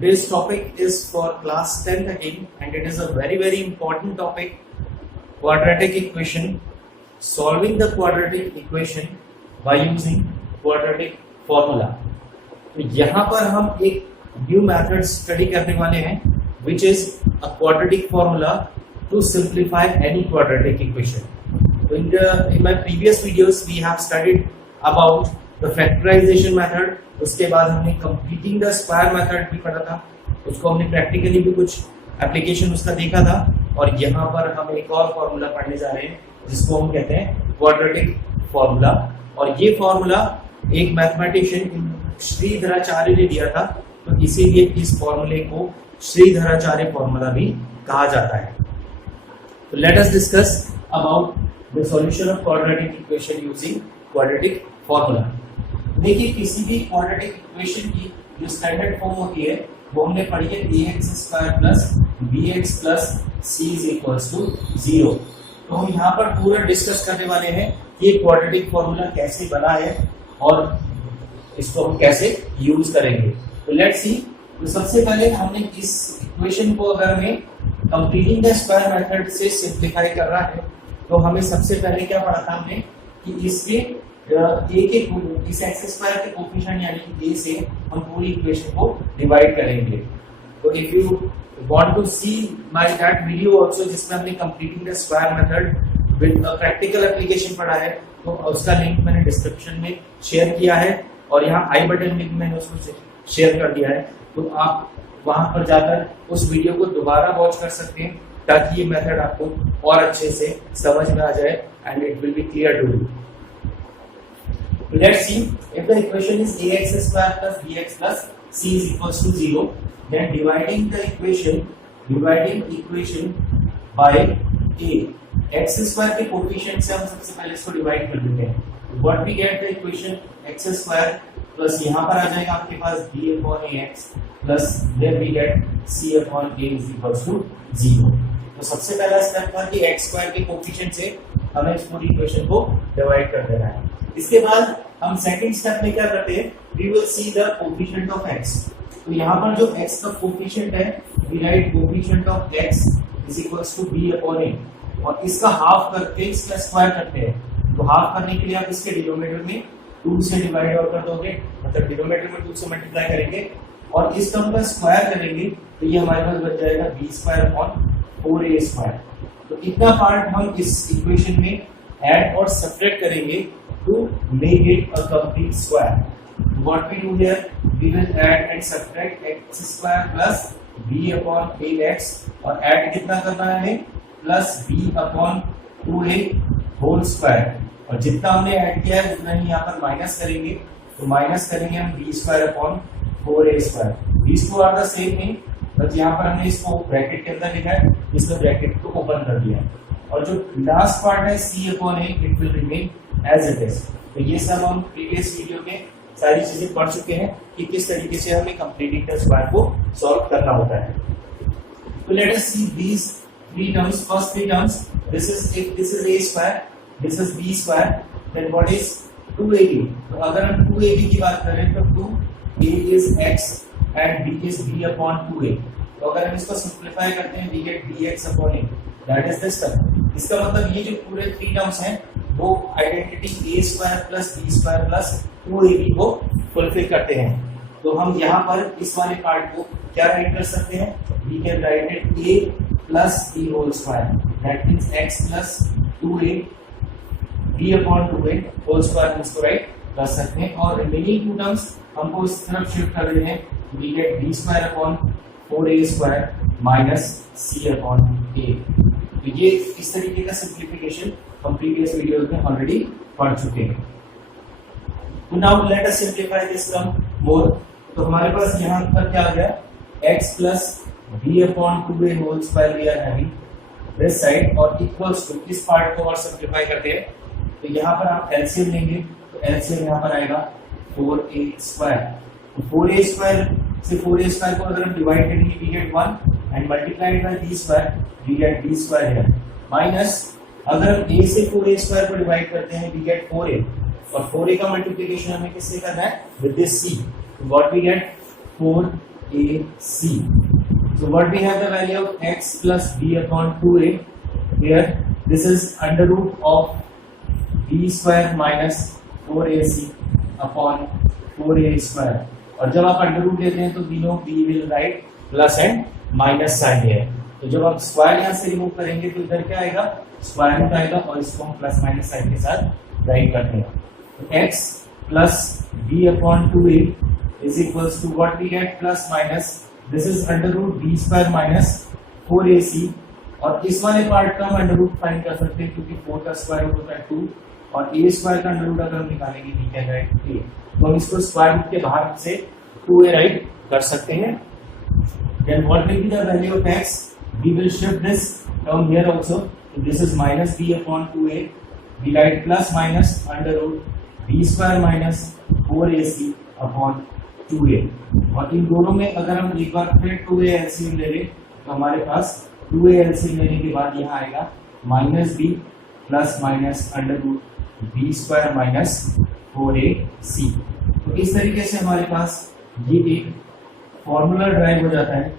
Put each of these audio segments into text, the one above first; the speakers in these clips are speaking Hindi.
Today's topic is for class 10th again, and it is a very important topic, quadratic equation, solving the quadratic equation by using quadratic formula. तो यहाँ पर हम एक न्यू मेथड स्टडी करने वाले हैं, which is a quadratic formula to simplify any quadratic equation. So in my previous videos we have studied about the factorization method. उसके बाद हमने completing the square method भी पढ़ा था, उसको हमने प्रैक्टिकली भी कुछ एप्लीकेशन उसका देखा था, और यहाँ पर हम एक और फॉर्मूला पढ़ने जा रहे हैं जिसको हम कहते हैं क्वाड्रेटिक फॉर्मूला। और ये फॉर्मूला एक मैथमेटिशियन श्रीधराचार्य ने दिया था, तो इसीलिए इस फॉर्मूले को श्रीधराचार्य फॉर्मूला भी कहा जाता है। तो let us discuss about the solution of quadratic equation using quadratic formula. देखिए, किसी भी क्वाड्रेटिक इक्वेशन की जो स्टैंडर्ड फॉर्म होती है वो हमने पढ़ी है ax² plus bx plus c is equals to 0। तो हम यहाँ पर पूरा डिस्कस करने वाले हैं कि ये क्वाड्रेटिक फॉर्मूला कैसे बना है और इसको हम कैसे यूज करेंगे। तो लेट्स सी। तो सबसे पहले हमने इस इक्वेशन को अगर हमें कंप्लीटिंग द स्क्वायर मेथड से सिंप्लीफाई कर रहा है, तो हमें सबसे पहले क्या पढ़ा था हमने कि इसके इस एक्स स्क्वायर के कोफिशिएंट यानी कि a से हम पूरी इक्वेशन को डिवाइड करेंगे। तो if you want to see my that video also, जिसमें हमने completing the square method with a practical application पढ़ा है, तो उसका लिंक मैंने डिस्क्रिप्शन में शेयर किया है और यहाँ आई बटन में भी मैंने उसको शेयर कर दिया है। तो आप वहां पर जाकर उस वीडियो को दोबारा वॉच कर सकते हैं ताकि ये मेथड आपको और अच्छे से समझ में आ जाए and it will be clear to you. Let's see, if the equation is ax² plus bx plus c is equals to 0, then dividing equation by a, x² के कोफिशिएंट से हम सबसे पहले इसको डिवाइड कर देते हैं। What we get the equation x² plus यहाँ पर आ जाएगा आपके पास b upon ax plus then we get c upon a is equals to 0। तो सबसे पहला स्टेप था कि x² के कोफिशिएंट से हमें इस पूरी इक्वेशन को डिवाइड कर देना है। इसके बाद हम सेकंड स्टेप में क्या करते हैं, we will see the coefficient of x। तो यहाँ पर जो x का कोफिशिएंट है, we write coefficient of x is equals to b upon a, और इसका हाफ करके इसका स्क्वायर करते हैं। तो हाफ करने के लिए आप इसके डिनोमिनेटर में 2 से डिवाइड और कर दोगे, मतलब डिनोमिनेटर में 2 से मल्टीप्लाई करेंगे और इस टर्म का स्क्वायर करेंगे, तो ये हमारे पास बच जाएगा b² अपॉन 4a²। तो इतना पार्ट हम इस इक्वेशन में ऐड और सब्ट्रैक्ट करेंगे to make it a complete square. What we do here, we will add and subtract x² plus b upon ax, और add कितना करना है plus b upon 2a whole square, और जितना हमने ऐड किया है उतना ही यहाँ पर माइनस करेंगे। तो माइनस करेंगे हम b² upon 4a²। These two are the same thing, बस यहाँ पर हमने इसको ब्रैकेट के अंदर लिखा है, इसको ब्रैकेट को ओपन कर दिया, और जो लास्ट पार्ट है c upon a, it will remain as it is। तो ये सब हम प्रीवियस वीडियो में सारी चीजें पढ़ चुके हैं कि किस तरीके से हमें कंप्लीटिंग द स्क्वायर को सॉल्व करना होता है। तो let us see these three terms. First three terms, this is a², this is b², then what is 2ab। तो अगर हम 2ab की बात करें तो 2a is x and b is b upon 2a। तो अगर हम इसको सिंपलीफाई करते हैं, we get dx upon a, that is this term. इसका मतलब ये जो पूरे थ्री टर्म्स हैं वो identity a² plus b² plus 2ab को फुलफिल करते हैं। तो हम यहाँ पर इस वाले पार्ट को क्या राइट कर सकते हैं, we can write it a plus b whole square, that means x plus 2a b upon 2a whole square हम इसको राइट कर सकते हैं। और रिमेनिंग टू टर्म्स हमको इस तरफ शिफ्ट कर देते हैं, we get b² upon 4a² minus c upon a। तो ये इस तरीके का सिंप्लीफिकेशन हम प्रीवियस वीडियोस में ऑलरेडी पढ़ चुके हैं। तो now let us simplify this term more. तो हमारे पास यहाँ पर क्या आ गया, x plus b upon 2a whole square we are having this side, और इक्वल्स टू इस पार्ट को और सिंप्लीफाई करते हैं। तो यहाँ पर आप एलसीएम लेंगे, तो एलसीएम यहाँ पर आएगा 4a²। तो 4a² से 4a² को अगर हम डिवाइड करेंगे, we get 1 and multiplied by b², we get b² here, minus अगर a से 4a² को डिवाइड करते हैं, वी गेट 4a, और 4a का मल्टीप्लिकेशन हमें किससे करना है, with this c। What we get 4 4ac. So what we have the value of x plus b upon 2a. Here this is under root of b square minus 4ac upon 4a square. और जब आप अंडर रूट लेते हैं तो we know we will write plus and minus sign है, तो जब आप स्क्वायर यहाँ से रिमूव करेंगे तो इधर क्या आएगा, स्क्वायर रूट आएगा और इसको हम प्लस माइनस साइन के साथ राइट करते हैं. तो x plus b upon 2a is equals to what we get plus minus this is under root b square minus 4ac. और इस वाले पार्ट का हम अंडर रूट फाइंड कर सकते हैं क्योंकि 4 का स्क्वायर रूट होता है 2 और a स्क्वायर का अंडर रूट अगर हम निकालेंगे वी कैन राइट a. तो हम इसको स्क्वायर रूट के बाहर से 2a राइट कर सकते हैं. Then what will be the value of x? We will shift this term here also. So this is minus b upon 2a. We write plus minus under root b square minus 4ac upon 2a. और इन दोनों में अगर हम एक बार फिर 2a LCM ले लें तो हमारे पास 2a LCM लेने के बाद यहाँ आएगा minus b plus minus under root b square minus 4ac. तो इस तरीके से हमारे पास ये एक फॉर्मूला ड्राइव हो जाता है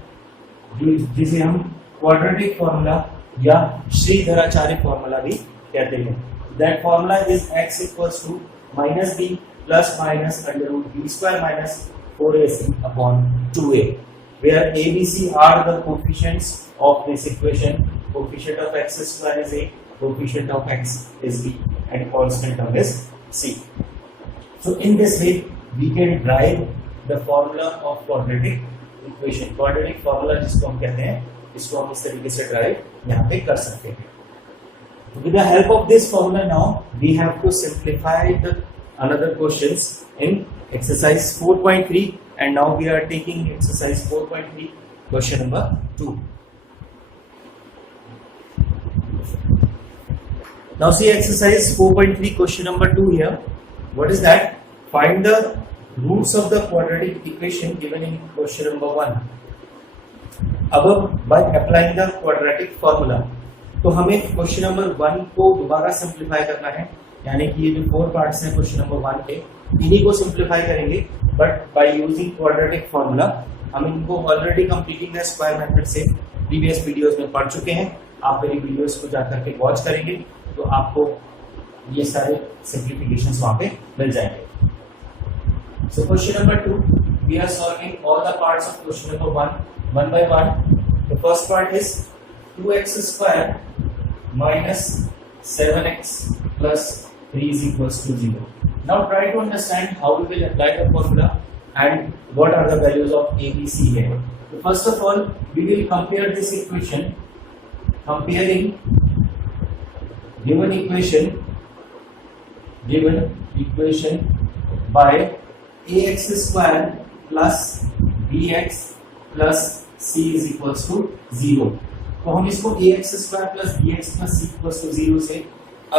जिसे हम क्वाड्रेटिक फॉर्मूला या श्रीधराचार्य फॉर्मूला भी कहते हैं. That formula is x equals to minus b plus minus under root b square minus 4ac upon 2a where abc are the coefficients of this equation. Coefficient of x square is a, coefficient of x is b and constant term is c. So in this way we can derive the formula of quadratic equation. Quadratic formula जिसको हम कहते हैं, इसको हम इस तरीके से ड्राइव यहाँ पे कर सकते हैं. With the help of this formula now we have to simplify the another questions in exercise 4.3 and now we are taking exercise 4.3 question number 2. Now see exercise 4.3 question number 2 here. What is that? Find the roots of the quadratic equation given in question number 1 above by applying the quadratic formula. तो हमें क्वेश्चन नंबर 1 को दोबारा सिंप्लीफाई करना है, यानी कि ये जो 4 पार्ट्स हैं क्वेश्चन नंबर 1 के इन्हीं को सिंप्लीफाई करेंगे but by using quadratic formula. हम इनको already completing the square method से प्रीवियस वीडियोस में पढ़ चुके हैं. आप मेरी वीडियोस को जाकर के वॉच करेंगे तो आपको ये सारे सिंप्लीफिकेशंस वहां पे मिल जाएंगे. So question number 2, we are solving all the parts of question number 1 by 1. The first part is 2x square minus 7x plus 3 is equals to 0. Now try to understand how we will apply the formula and what are the values of a, b, c here. So first of all, we will compare this equation, comparing given equation by ax square plus bx plus c is equals to 0. तो हम इसको ax square plus bx plus c equals to 0 से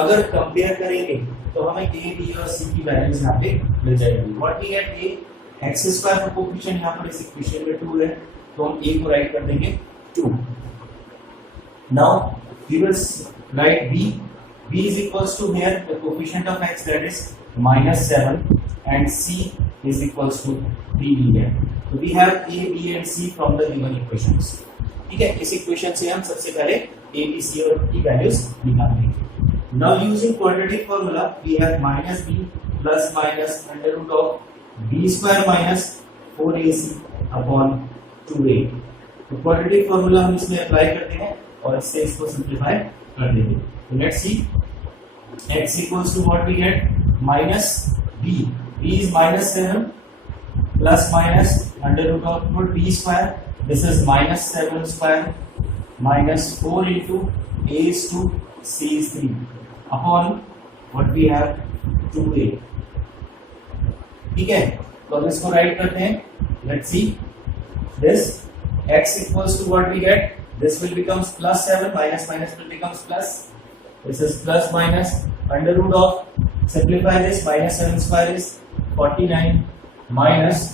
अगर कंपेयर करेंगे तो हमें a, b और c की वैल्यूज यहाँ पे मिल जाएगी. What we get a x square का कोएफिशिएंट यहाँ पर इस इक्वेशन में 2 है तो हम a को राइट कर देंगे 2. Now we will write b is equals to here the coefficient of x that is -7 and c is equals to 3 here. So we have a, b and c from the given equations. ठीक है, इस इक्वेशन से हम सबसे पहले a, b, c और की वैल्यूज निकालेंगे. Now using quadratic formula we have minus b plus minus under root of b square minus 4ac upon 2a. तो quadratic formula हम इसमें अप्लाई करते हैं और इससे इसको सिंप्लीफाई कर देंगे. So let's see. X equals to what we get? Minus b. B is minus 7 plus minus under root of b square. This is minus 7 square minus 4 into a is 2, c is 3 upon what we have 2a. ठीक है, तो हम इसको राइट करते हैं. Let's see. This x equals to what we get? This will becomes plus 7 minus minus will becomes plus. This is plus minus under root of simplify this minus 7 square is 49 minus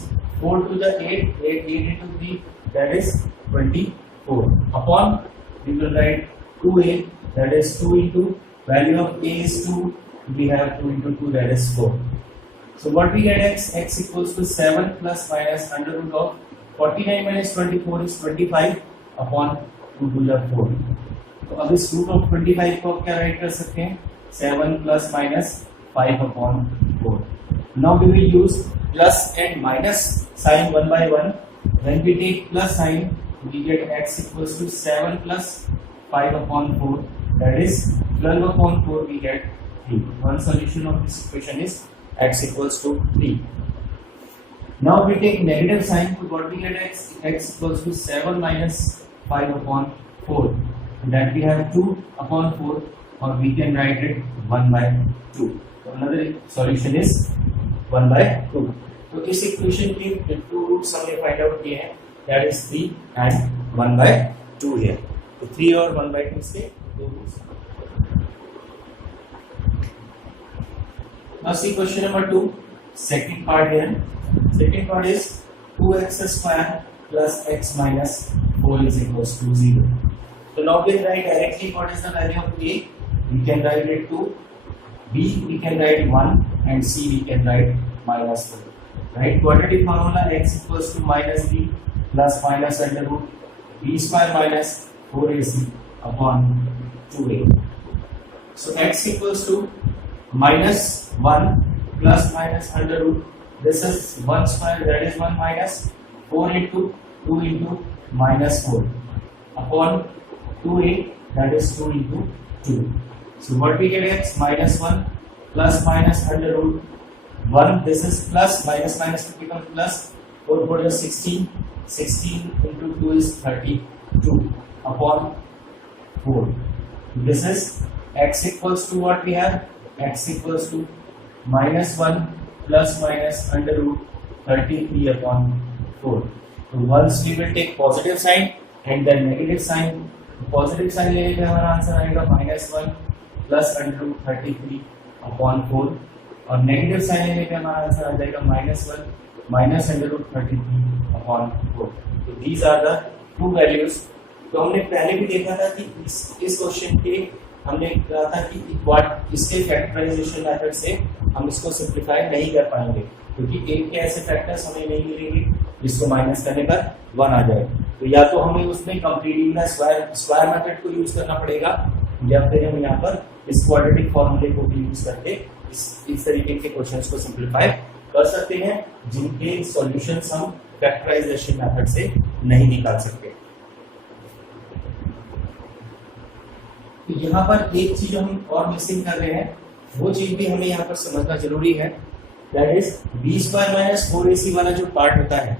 4 to the 8 into 3 that is 24 upon we will write 2a that is 2 into value of a is 2 we have 2 into 2 that is 4. So what we get x equals to 7 plus minus under root of 49 minus 24 is 25 upon 2 to the 4. तो अब इस रूट ऑफ 25 को क्या राइट कर सकते हैं 7 plus minus 5 upon 4. Now we will use plus and minus sign one by one. When we take plus sign, we get x equals to 7 plus 5 upon 4. That is 12 upon 4. We get 3. One solution of this equation is x equals to 3. Now we take negative sign. So what we get x equals to 7 minus 5 upon 4. That we have 2 upon 4, or we can write it 1 by 2. So another solution is 1 by 2. तो इस इक्वेशन के टू रूट्स हमने फाइंड आउट किए हैं, that is 3 and 1 by 2 here. तो 3 और 1 by 2 से दो roots. Now see question number 2, second part here. Second part is 2x square plus x minus 4 is equals to 0. So now we can write directly what is the value of a. We can write it 2. B we can write 1 and C we can write minus 4. Right? Quadratic formula x equals to minus b plus minus under root b square minus 4ac upon 2a. So x equals to minus 1 plus minus under root. This is 1 square, that is 1 minus 4 into 2 into minus 4 upon 2a, that is 2 into 2. So what we get x minus 1 plus minus under root 1, this is plus, minus minus to become plus, 4 4 is 16, 16 into 2 is 32 upon 4. This is x equals to what we have, x equals to minus 1 plus minus under root 33 upon 4. So once we will take positive sign and then negative sign, positive sign लेने पे हमारा आंसर आएगा minus 1 plus under root 33 upon 4. और नेगेटिव साइन लेने पे हमारा आंसर आ जाएगा -1 माइनस अंडर रूट 33 अपॉन 4. तो these are the two values. तो हमने पहले भी देखा था कि इस क्वेश्चन के हमने कहा था कि इसके फैक्टराइजेशन मेथड से हम इसको सिंप्लीफाई नहीं कर पाएंगे, क्योंकि एक के ऐसे फैक्टर्स हमें नहीं मिलेंगे जिसको माइनस करने पर 1 आ जाए. तो या तो हमें उसमें कंप्लीटली स्क्वायर मेथड को यूज करना पड़ेगा, या फिर हम यहाँ पर इस क्वाड्रेटिक फॉर्मूले को भी यूज करके इस तरीके के क्वेश्चंस को सिंप्लीफाई कर सकते हैं, जिनके सॉल्यूशंस हम फैक्टराइजेशन मेथड से नहीं निकाल सकते. तो यहाँ पर एक चीज हम और मिसिंग कर रहे हैं, वो चीज भी हमें यहाँ पर समझना जरूरी है. That is b square minus 4ac वाला जो पार्ट होता है,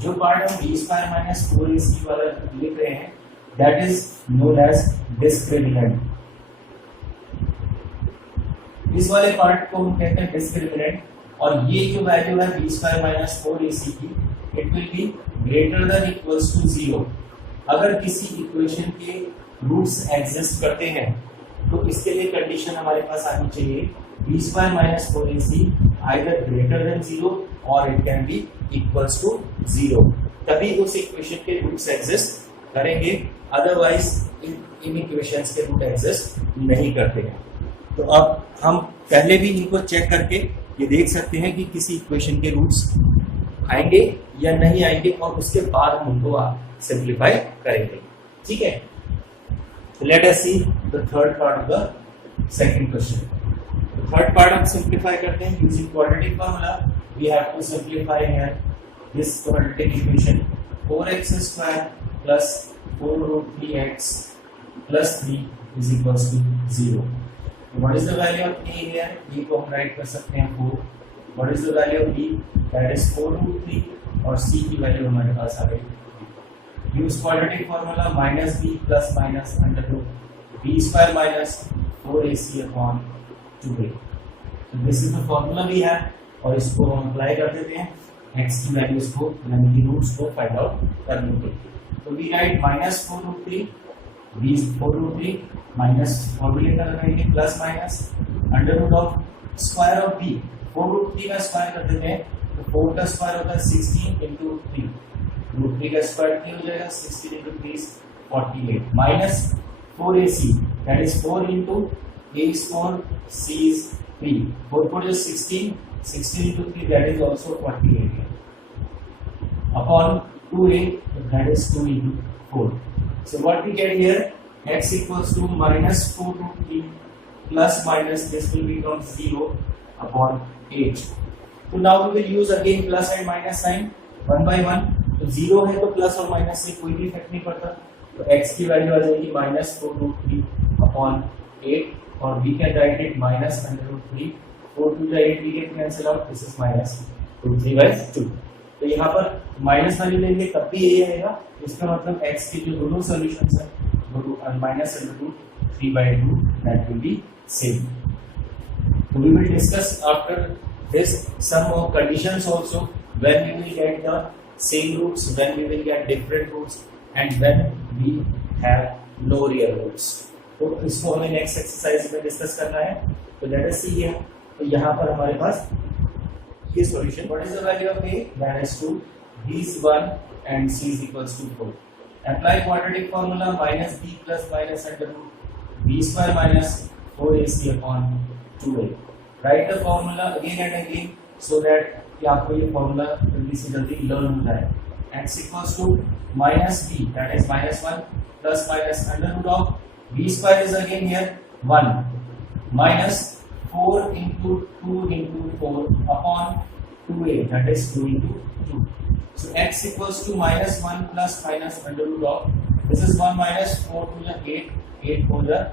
जो पार्ट हम बी स्क्वायर माइनस 4ac वाला लिख रहे हैं, that is known as discriminant. इस वाले पार्ट को हम कहते हैं डिस्क्रिमिनेंट. और ये जो वैल्यू है बी स्क्वायर माइनस 4ac की, it will be greater than equals to 0. अगर किसी इक्वेशन के रूट्स एग्जिस्ट करते हैं तो इसके लिए कंडीशन हमारे पास आनी चाहिए b square minus 4ac either greater than 0 और it can be equals to 0. तभी उस इक्वेशन के रूट्स एग्जिस्ट करेंगे, अदरवाइज इन इक्वेशंस के रूट एग्जिस्ट नहीं करते हैं. तो अब हम पहले भी इनको चेक करके ये देख सकते हैं कि किसी इक्वेशन के रूट्स आएंगे या नहीं आएंगे, और उसके बाद हम उनको सिंप्लीफाई करेंगे. ठीक है. Let us see the third part of the second question. Third part हम सिंप्लीफाई करते हैं using quadratic formula. We have to simplify here this quadratic equation 4x square plus 4 root 3x plus 3 is equals to 0. What is the value of a here? A को हम राइट कर सकते हैं 4. What is the value of b? That is 4 root 3. और c की वैल्यू हमारे पास आ गई. Use quadratic formula minus b plus minus under root b square minus 4ac upon 2a. So this is the formula we have, और इसको हम अप्लाई कर देते हैं x की वैल्यूज को, यानी कि रूट्स को फाइंड आउट करने के लिए. तो we write minus 4 root 3 b 4 root 3 minus formula लगाएंगे plus minus under root of square of b. 4 root 3 का स्क्वायर कर देते हैं, तो 4 का स्क्वायर होता है 16 into 3. रूट 3 का स्क्वायर 3 हो जाएगा, 16 into 3 is 48 minus 4ac, that is 4 into a is 4, c is 3. 4 4 is 16 into 3, that is also 48 upon 2a, that is 2 into 4. So what we get here, x equals to minus 4 root 3 plus minus this will become 0 upon 8. So now we will use again plus and minus sign one by one. तो 0 है तो प्लस और माइनस से कोई भी इफेक्ट नहीं पड़ता, तो x की वैल्यू आ जाएगी minus 4 root 3 upon 8 और we can write it minus under root 3. 4 to the 8 we get cancel out, this is minus root 3 by 2. तो यहाँ पर माइनस वैल्यू लेंगे तब भी यही आएगा, इसका मतलब x के जो दोनों सॉल्यूशंस हैं वो minus under root 3 by 2 that will be same. So we will discuss after this some more conditions also, when we will get the same roots, when we will get different roots, and when we have no real roots. तो इसको हमें नेक्स्ट एक्सरसाइज में डिस्कस करना है. तो लेट अस सी हियर. तो यहाँ पर हमारे पास ये solution, what is the value of a, that is 2, b is 1 and c is equals to 4. Apply quadratic formula minus b plus minus under root b square minus 4ac upon 2a. Write the formula again and again so that कि आपको ये फॉर्मूला जल्दी से जल्दी लर्न हो जाए. x equals to minus b, that is minus 1 plus minus under root of b square is again here 1 minus 4 into 2 into 4 upon 2a, that is 2 into 2. So x equals to minus 1 plus minus under root of, this is 1 minus 4 to the 8, 8 4 the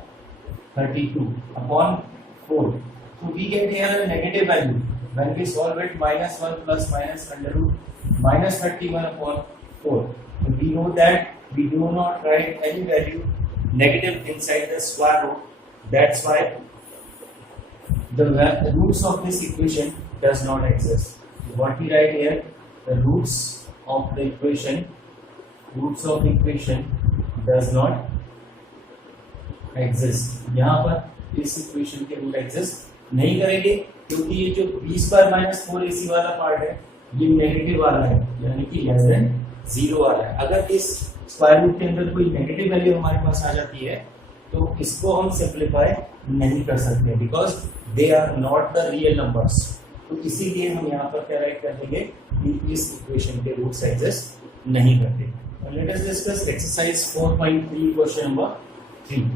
32 upon 4. So we get here a negative value. When we solve it, minus 1 plus minus under root minus 31 upon 4. So we know that we do not write any value negative inside the square root. That's why the roots of this equation does not exist. So what we write here, the roots of the equation does not exist. यहाँ पर इस equation के root exist नहीं करेंगे, क्योंकि ये जो b स्क्वायर माइनस 4ac वाला पार्ट है ये नेगेटिव वाला है, यानी कि लेस देन 0 वाला है. अगर इस स्क्वायर रूट के अंदर कोई नेगेटिव वैल्यू हमारे पास आ जाती है तो इसको हम सिंपलीफाई नहीं कर सकते, because they are not the real numbers. तो इसीलिए हम यहाँ पर क्या राइट कर देंगे कि इस इक्वेशन के रूट्स एग्जिस्ट नहीं करते. Let us discuss exercise 4.3 question number 3.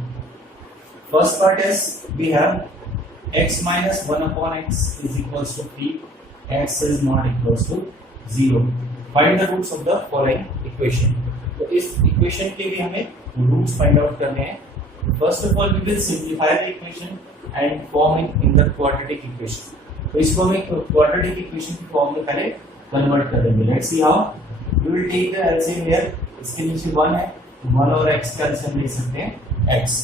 First part is we have x minus 1 upon x is equals to 3, x is not equals to 0. Find the roots of the following equation. तो इस equation के भी हमें roots find out करने हैं. First of all, we will simplify the equation and form it in the quadratic equation. तो इसको हमें quadratic equation की form में पहले convert कर देंगे. Let's see how. We will take the LCM here. इसके नीचे 1 है, 1 और x का LCM ले सकते हैं x.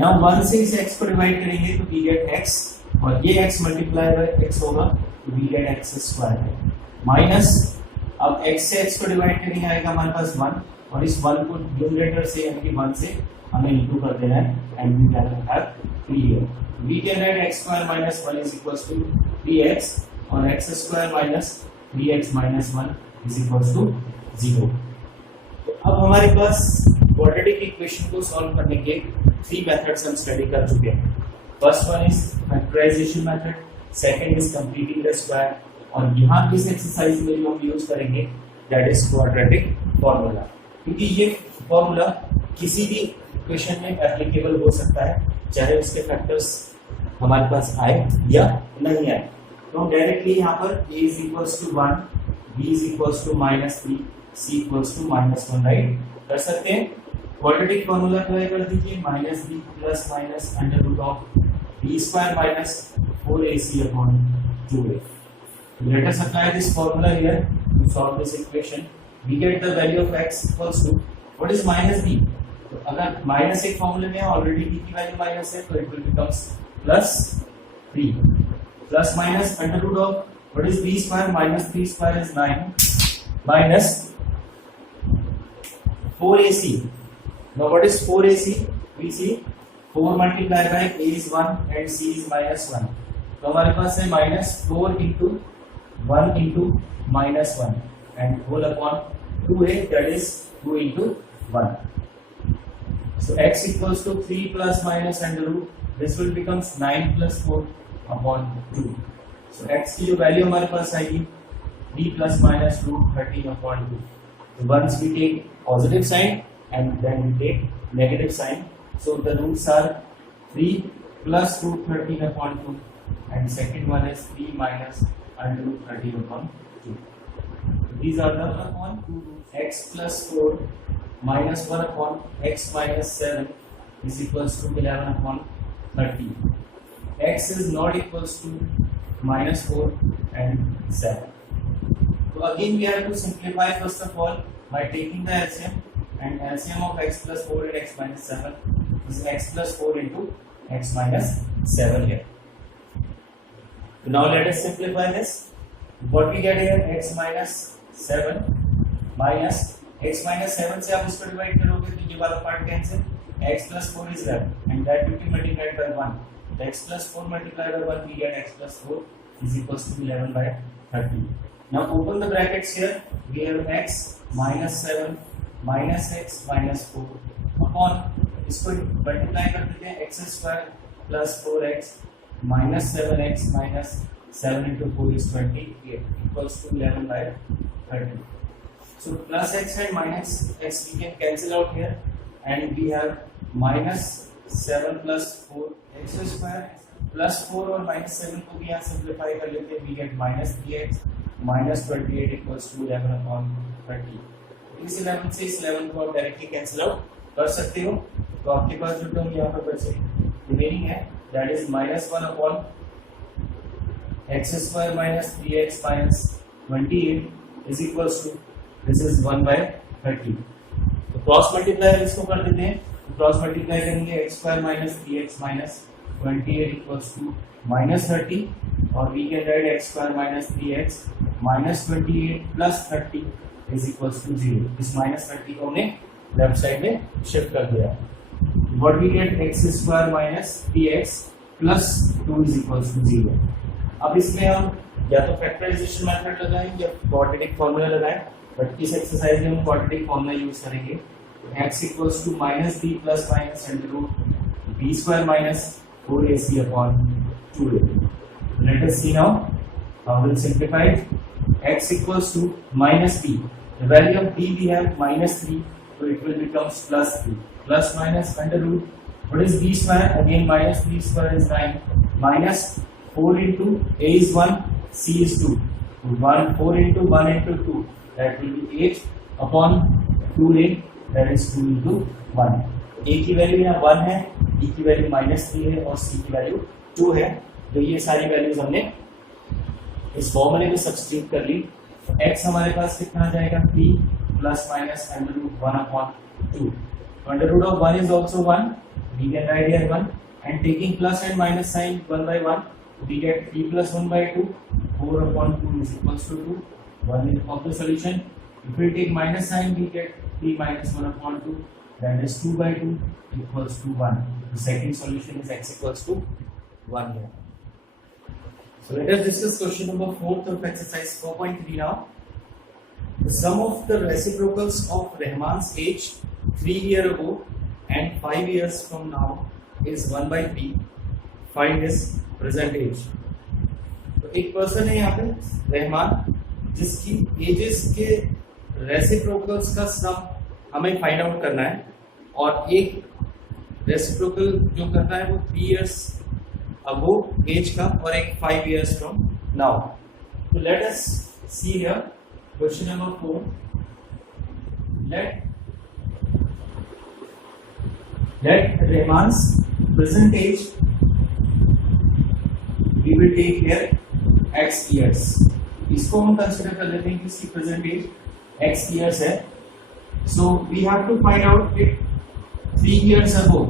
Now 1 से इस x को डिवाइड करेंगे तो we get x, और ये x मल्टीप्लाई बाय x होगा तो we get x square. Minus अब x से x को डिवाइड करेंगे आएगा हमारे पास 1, और इस 1 को न्यूमरेटर से यानी कि 1 से हमें इनटू कर देना है and we can have 3 here. We can write x square minus 1 is equals to 3x और x square minus 3x minus 1 is equals to 0. तो अब हमारे पास क्वाड्रेटिक इक्वेशन को सॉल्व करने के 3 मेथड्स हम स्टडी कर चुके हैं. First one is factorisation method, second is completing the square, और यहाँ इस एक्सरसाइज में जो हम यूज करेंगे दैट इज क्वाड्रेटिक फॉर्मूला. क्योंकि ये फॉर्मूला किसी भी इक्वेशन में एप्लीकेबल हो सकता है, चाहे उसके फैक्टर्स हमारे पास आए या नहीं आए. तो हम डायरेक्टली यहाँ पर a is equals to 1, b is equals to -3, c equals to -1 write कर सकते हैं. क्वाड्रेटिक फॉर्मूला अप्लाई कर दीजिए, -b plus minus under root of b square minus 4ac upon 2a. Let us apply this formula here to solve this equation. We get the value of x equals to, what is minus b? तो अगर माइनस एक फॉर्मूले में ऑलरेडी b की वैल्यू माइनस है तो it will becomes plus 3 plus minus under root of what is b square minus 3 square is 9 minus 4ac. Now what is 4ac? We see 4 multiplied by a is 1 and c is -1. तो हमारे पास है -4 into 1 into -1 and whole upon 2a, that is 2 into 1. So x equals to 3 plus minus under root, this will becomes 9 plus 4 upon 2. So x की जो वैल्यू हमारे पास आएगी b plus minus root 13 upon 2. So once we take positive sign and then we take negative sign. So the roots are 3 plus root 13 upon 2 and second one is 3 minus under root 13 upon 2. So these are the upon 2 roots. X plus 4 minus 1 upon x minus 7 is equals to 11 upon 30. X is not equals to minus 4 and 7. So again we have to simplify first of all by taking the LCM, and LCM of x plus 4 and x minus 7 is x plus 4 into x minus 7 here. So now let us simplify this. What we get here, x minus 7 minus x minus 7 से आप इसको डिवाइड करोगे तो ये वाला part cancel, x plus 4 is left and that will be multiplied by 1. So x plus 4 multiplied by 1 we get x plus 4 is equals to 11 by 30. Now open the brackets here. We have x minus 7 minus x minus 4 upon इसको मल्टीप्लाई कर देते हैं x square plus 4x minus 7x minus 7 into 4 is 28 equals to 11 by 30. So plus x and minus x we can cancel out here and we have minus 7 plus 4 x square plus 4 और minus 7 को भी यहाँ simplify कर लेते हैं. We get minus 3x minus 28 equals to 11 upon 30. इस 11 से इस 11 को आप डायरेक्टली कैंसिल आउट कर सकते हो. तो आपके पास जो टर्म यहाँ पर बचे रिमेनिंग है that is minus 1 upon x square minus 3x minus 28 is equals to this is 1 by 30. तो क्रॉस मल्टीप्लाई इसको कर देते हैं. तो क्रॉस मल्टीप्लाई करेंगे x square minus 3x minus 28 equals to minus 30 और we can write x square minus 3x minus 28 plus 30 is equals to 0. इस माइनस 30 को हमने लेफ्ट साइड में शिफ्ट कर दिया. What we get x square minus 3x plus 2 is equals to 0. अब इसमें हम या तो फैक्टराइजेशन मेथड लगाएं या क्वाड्रेटिक फॉर्मूला लगाएं, बट इस एक्सरसाइज में हम क्वाड्रेटिक फॉर्मूला यूज करेंगे. x equals to minus b plus minus under root b square minus 4ac upon 2a. Let us see now how will simplify. x equals to minus b, the value of b we have minus 3, so it will becomes plus 3. Plus minus under root, what is b square? Again minus 3 square is 9 minus 4 into a is 1, c is 2. 4 into 1 into 2 that will be 8 upon 2a that is 2 into 1. a की वैल्यू यहाँ 1 है, b की वैल्यू minus 3 है और c की वैल्यू 2 है. तो ये सारी वैल्यूज हमने इस फॉर्मूले में सब्स्टिट्यूट कर ली. तो x हमारे पास कितना आ जाएगा 3 plus minus under root 1 upon 2. Under root of 1 is also 1. We can write here 1 and taking plus and minus sign 1 by 1 we get 3 plus 1 by 2. 4 upon 2 is equals to 2. 1 is of the solution. If we take minus sign we get 3 minus 1 upon 2 that is 2 by 2 equals to 1. The second solution is x equals to 1 here. So let us discuss question number 4th of exercise 4.3 now. The sum of the reciprocals of Rahman's age 3 years ago and 5 years from now is 1 by 3. Find his present age. तो एक पर्सन है यहाँ पे रहमान जिसकी एजेस के रेसिप्रोकल्स का सम हमें फाइंड आउट करना है और एक रेसिप्रोकल जो करना है वो 3 years अगो एज का और एक 5 years फ्रॉम नाउ. तो let us see here question number 4. Let Rahman's present age we will take here x years. इसको हम कंसिडर कर लेते हैं कि इसकी प्रेजेंट एज x years है. So we have to find out it 3 years ago.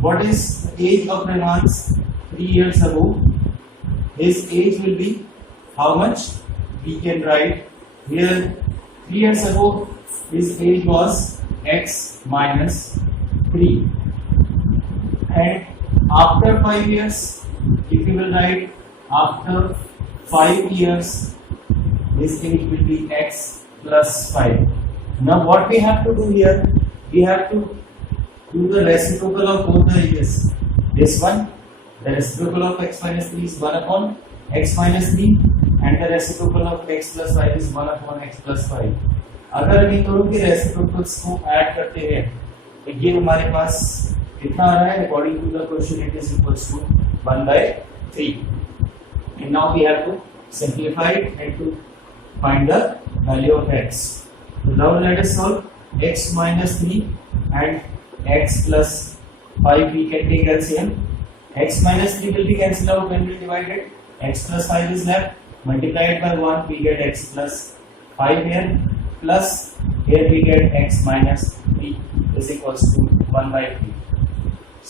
What is the age of Rahman's 3 years ago? His age will be how much? We can write here 3 years ago his age was x minus 3 and after 5 years if you will write after 5 years this age will be x plus 5. Now what we have to do here, we have to do the reciprocal of both the ages. This one, the reciprocal of x minus 3 is 1 upon x minus 3 and the reciprocal of x plus 5 is 1 upon x plus 5. अगर मैं करूँ कि रेसिप्रोकल्स को ऐड करते हैं तो ये हमारे पास कितना आ रहा है? According to the question it is equals to 1/3. And now we have to simplify it and to find the value of x. So now let us solve x minus 3 and x plus 5. We can take LCM. X minus 3 will be cancelled out when we divide it. X plus 5 is left. Multiplied by 1 we get x plus 5 here. Plus here we get x minus 3 is equals to 1/3.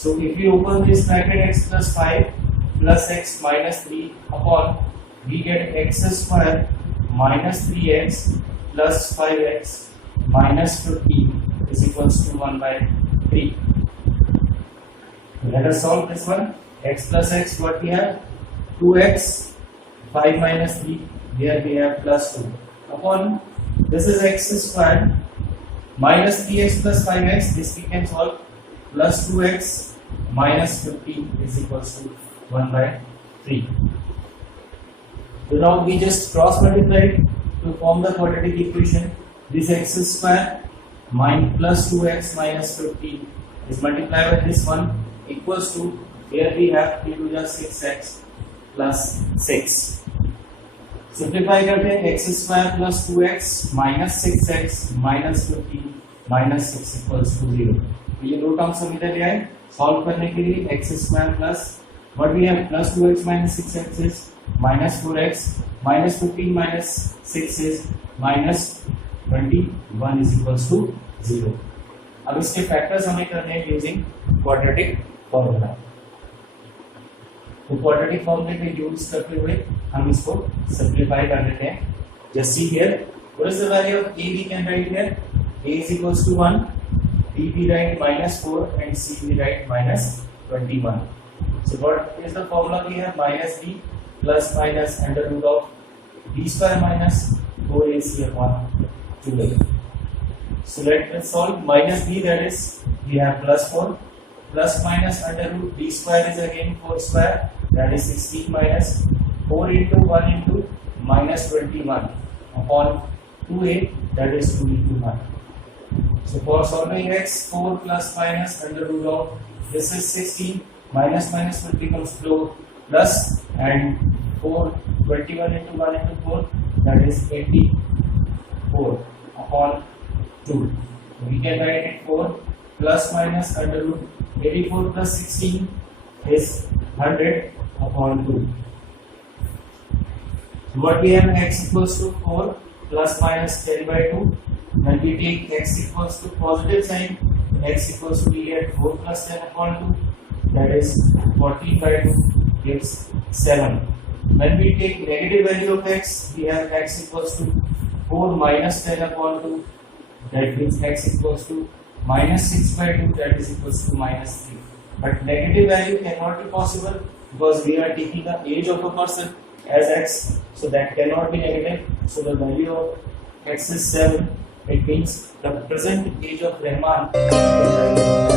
So if you open this bracket, x plus 5 plus x minus 3 upon, we get x square minus 3x plus 5x minus 15 is equals to 1/3. Let us solve this one. X plus x, what we have? 2x, 5 minus 3, here we have plus 2 upon, this is x square minus 3x plus 5x, this we can solve, plus 2x minus 15 is equals to 1/3. So now we just cross multiply to form the quadratic equation. This x square plus 2x minus 15 is multiplied by this one equals to, here we have 3 to the 6x plus 6. Simplify करते हैं, x square plus 2x minus 6x minus 15 minus 6 equals to 0. तो ये दो टर्म्स हम इधर ले आए सॉल्व करने के लिए. x square plus what we have plus 2x minus 6x is minus 4x minus 15 minus 6 is minus 21 is equals to 0. अब इसके फैक्टर्स हमें करने हैं यूजिंग क्वाड्रेटिक फॉर्मूला. तो क्वाड्रेटिक फॉर्मूले का यूज करते हुए हम इसको सिंपलीफाई कर लेते हैं. Just see here, what is the value of a we can write here? a is equals to 1, b we write minus 4 and c we write minus 21. So what is the formula we have? Minus b plus minus under root of b square minus 4ac upon 2a. So let us solve minus b, that is we have plus 4 plus minus under root b square is again 4 square, that is 16 minus 4 into 1 into minus 21 upon 2a, that is 2 into 1. So for solving x, 4 plus minus under root of this is 16 minus minus will become 4 plus and 4 21 into 1 into 4, that is 84 upon 2. We can write it 4 plus minus under root 84 plus 16 is 100 upon 2. So what we have, x equals to 4 plus minus 10 by 2. When we take x equals to positive sign, x equals to, we get 4 plus 10 upon 2, that is 14 by 2 gives 7. When we take negative value of x, we have x equals to 4 minus 10 upon 2, that means x equals to minus 6 by 2, that is equals to minus 3. But negative value cannot be possible because we are taking the age of a person as x, so that cannot be negative. So the value of x is 7. It means the present age of Rahman is